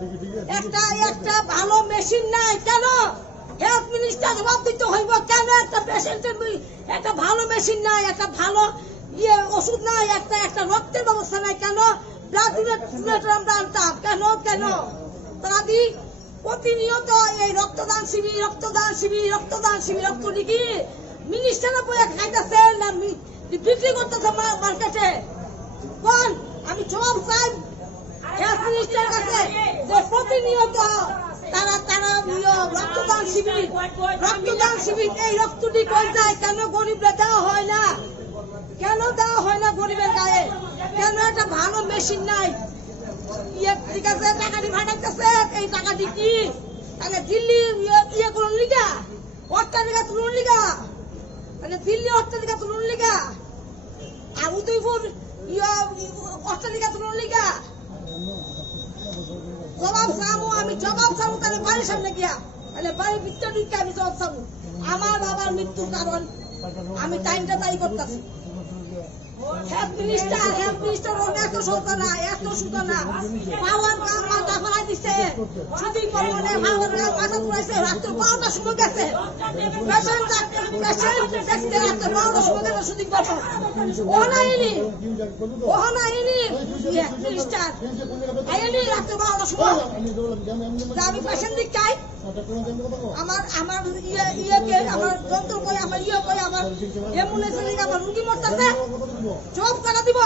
একটা একটা ভালো মেশিন নাই কেন? হেলথ মিনিস্টার জবাব দিতে হইব কেন একটা পেশেন্টের একটা ভালো মেশিন নাই, একটা ভালো ওষুধ নাই, একটা রক্তের ব্যবস্থা নাই কেন? ব্লাড ডোনেটর আমরা আনতাম কেন? কেন তারা দি প্রতিনিয়ত এই রক্তদান শিবির রক্তদান শিবির রক্তদান শিবির রক্ত দিকে মিনিস্টাররা বইয়া খাইতেছে না বিক্রি করতেছে মার্কেটে? কোন আমি জবাব চাই হেলথ মিনিস্টার কাছে যে প্রতিনিয়ত তারা তারা রক্তদান শিবির এই রক্তটি কই যায় কেন? গরিবরা দেওয়া হয় না কেন? দেওয়া হয় না গরিবের গায়ে কেন? একটা ভালো মেশিন নাই। ঠিক আছে, টাকাটি ভাড়াইতেছে, এই টাকাটি কি তাহলে দিল্লি করুন লিগা অট্টালিকা তুলুন লিগা, মানে দিল্লি অট্টালিকা তুলুন লিগা আর উদয়পুর অট্টালিকা তুলুন লিগা? জবাব চাবো, আমি জবাব চাবো তাহলে বাড়ির সামনে গিয়া, তাহলে বাড়ির ভিতরে ঢুকে আমি জবাব চাবো। আমার বাবার মৃত্যুর কারণ আমি টাইমটা তাই করতেছি। হেলথ মিনিস্টার এত সুতা না পাওয়ার কাম মাথা ফেলাই দিচ্ছে, শুধু পরমানে পাওয়ার কাম মাথা তুলাইছে, রাত্র 12টার সময় গেছে পেশেন্ট দেখতে, রাত্র 12টার সময় গেছে শুধু পরম ওহনাইনি হেলথ মিনিস্টার আইনি রাত্র 12টার সময় আমি পেশেন্ট দিক চাই। আমার আমার যন্ত্র করে আমার করে আমার অ্যাম্বুলেন্সের লিগে আমার রুগী মরতেছে, সব টাকা দিব।